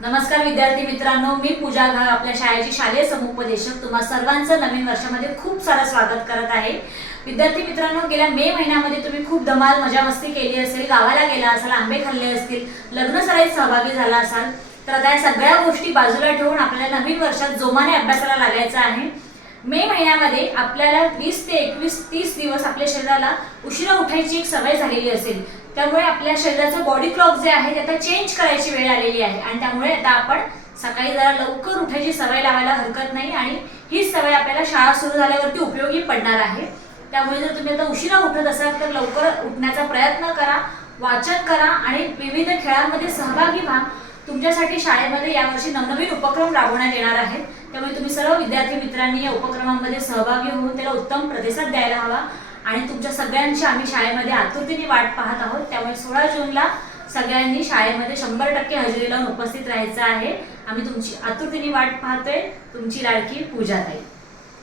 नमस्कार विद्यार्थी मित्रांनो मी पूजा घा आपल्या शाळेची शालेय समुपदेशक. तुम्हा सर्वांचं नवीन वर्षामध्ये खूप सारं स्वागत करत आहे. विद्यार्थी मित्रांनो गेल्या मे महिन्यामध्ये तुम्ही खूप धमाल मजा मस्ती केली असेल गावाला गेला असाल आंबे खाल्ले असतील लग्न सराईत सहभागी झाला असाल तर आता या सगळ्या गोष्टी बाजूला ठेवून आपल्याला नवीन वर्षात जोमाने अभ्यासाला लागायचं आहे. मे महिन्यामध्ये आपल्याला वीस ते एकवीस तीस दिवस आपल्या शरीराला उशिरा उठायची एक सवय झालेली असेल त्यामुळे आपल्या शरीराचं बॉडी क्लॉक जे आहे ते आता चेंज करायची वेळ आलेली आहे. आणि त्यामुळे आता आपण सकाळी जरा लवकर उठायची सवय लावायला हरकत नाही आणि ही सवय आपल्याला शाळा सुरू झाल्यावरती उपयोगी पडणार आहे. त्यामुळे जर तुम्ही आता उशिरा उठत असाल तर लवकर उठण्याचा प्रयत्न करा वाचन करा आणि विविध खेळांमध्ये सहभागी व्हा. तुमच्यासाठी शाळेमध्ये यावर्षी नवनवीन उपक्रम राबवण्यात येणार आहेत. त्यामुळे तुम्ही सर्व विद्यार्थी मित्रांनी या उपक्रमांमध्ये सहभागी होऊन त्याला उत्तम प्रतिसाद द्यायला हवा. आणि तुमच्या सगळ्यांची आम्ही शाळेमध्ये आतुरतेने वाट पाहत आहोत. त्यामुळे सोळा जूनला सगळ्यांनी शाळेमध्ये शंभर टक्के हजेरी लावून उपस्थित राहायचं आहे. आम्ही तुमची आतुरतेने वाट पाहतोय. तुमची लाडकी पूजाताई.